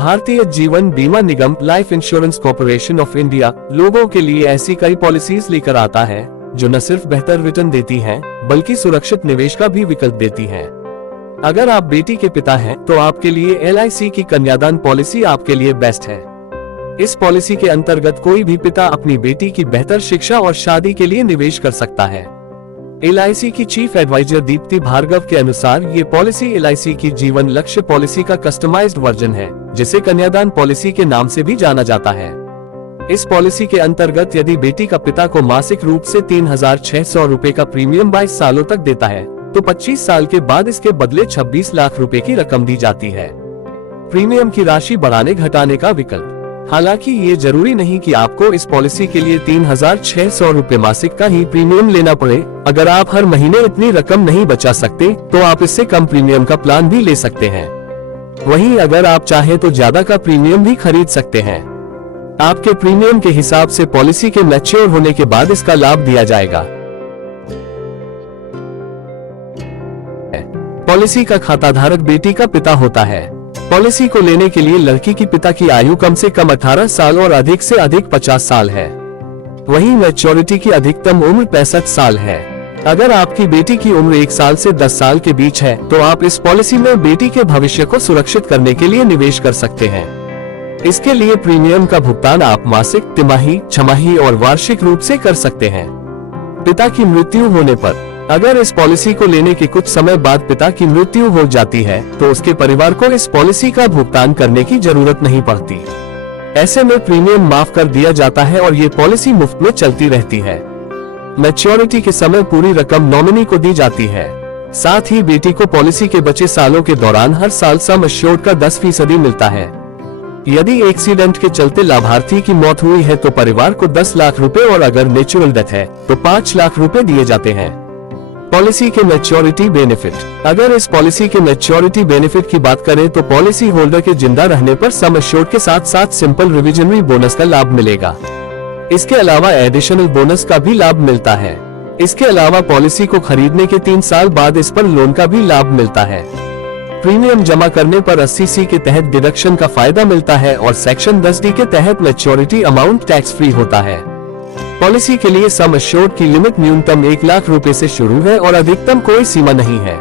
भारतीय जीवन बीमा निगम life insurance corporation of India लोगों के लिए ऐसी कई पॉलिसीज लेकर आता है जो न सिर्फ बेहतर रिटर्न देती हैं, बल्कि सुरक्षित निवेश का भी विकल्प देती हैं। अगर आप बेटी के पिता हैं, तो आपके लिए LIC की कन्यादान पॉलिसी आपके लिए बेस्ट है। इस पॉलिसी के अंतर्गत कोई भी पिता अपनी बेटी की बेहतर शिक्षा और शादी के लिए निवेश कर सकता है। LIC की चीफ एडवाइजर दीप्ति भार्गव के अनुसार ये पॉलिसी LIC की जीवन लक्ष्य पॉलिसी का कस्टमाइज्ड वर्जन है, जिसे कन्यादान पॉलिसी के नाम से भी जाना जाता है। इस पॉलिसी के अंतर्गत यदि बेटी का पिता को मासिक रूप से 3,600 रुपए का प्रीमियम 22 सालों तक देता है, तो 25 साल के बाद इसके बदले 26 लाख रुपए की रकम दी जाती है। प्रीमियम की राशि बढ़ाने घटाने का विकल्प। हालांकि ये जरूरी नहीं कि आपको इस पॉलिसी के लिए 3,600 रुपए मासिक का ही प्रीमियम लेना पड़े। अगर आप हर महीने इतनी रकम नहीं बचा सकते, तो आप इससे कम प्रीमियम का प्लान भी ले सकते हैं। वहीं अगर आप चाहें तो ज्यादा का प्रीमियम भी खरीद सकते हैं। आपके प्रीमियम के हिसाब से पॉलिसी के मैच्योर होने के बाद इसका लाभ दिया जाएगा। पॉलिसी का खाताधारक बेटी का पिता होता है। पॉलिसी को लेने के लिए लड़की की पिता की आयु कम से कम 18 साल और अधिक से अधिक 50 साल है। वहीं मैच्योरिटी की अधिकतम उम्र 65 साल है। अगर आपकी बेटी की उम्र 1 साल से 10 साल के बीच है, तो आप इस पॉलिसी में बेटी के भविष्य को सुरक्षित करने के लिए निवेश कर सकते हैं। इसके लिए प्रीमियम का भुगतान आप मासिक, तिमाही, छमाही और वार्षिक रूप से कर सकते हैं। पिता की मृत्यु होने पर, अगर इस पॉलिसी को लेने के कुछ समय बाद पिता की मृत्यु हो जाती है, तो उसके परिवार को इस पॉलिसी का भुगतान करने की जरूरत नहीं पड़ती। ऐसे में प्रीमियम माफ कर दिया जाता है और ये पॉलिसी मुफ्त में चलती रहती है। मैच्योरिटी के समय पूरी रकम नॉमिनी को दी जाती है। साथ ही बेटी को पॉलिसी के बचे सालों के दौरान हर साल सम एश्योर्ड का 10% मिलता है। यदि एक्सीडेंट के चलते लाभार्थी की मौत हुई है, तो परिवार को 10 लाख रुपए और अगर नेचुरल डेथ है, तो 5 लाख रुपए दिए जाते हैं। पॉलिसी के मैच्योरिटी बेनिफिट। अगर इस पॉलिसी के मैच्योरिटी बेनिफिट की बात करें, तो पॉलिसी होल्डर के जिंदा रहने पर सम एश्योर्ड के साथ साथ सिंपल रिविजनरी बोनस का लाभ मिलेगा। इसके अलावा एडिशनल बोनस का भी लाभ मिलता है। इसके अलावा पॉलिसी को खरीदने के 3 साल बाद इस पर लोन का भी लाभ मिलता है। प्रीमियम जमा करने पर 80C के तहत डिडक्शन का फायदा मिलता है और सेक्शन 10D के तहत मैच्योरिटी अमाउंट टैक्स फ्री होता है। पॉलिसी के लिए सम एश्योर्ड की लिमिट न्यूनतम 1 लाख रुपए से शुरू है और अधिकतम कोई सीमा नहीं है।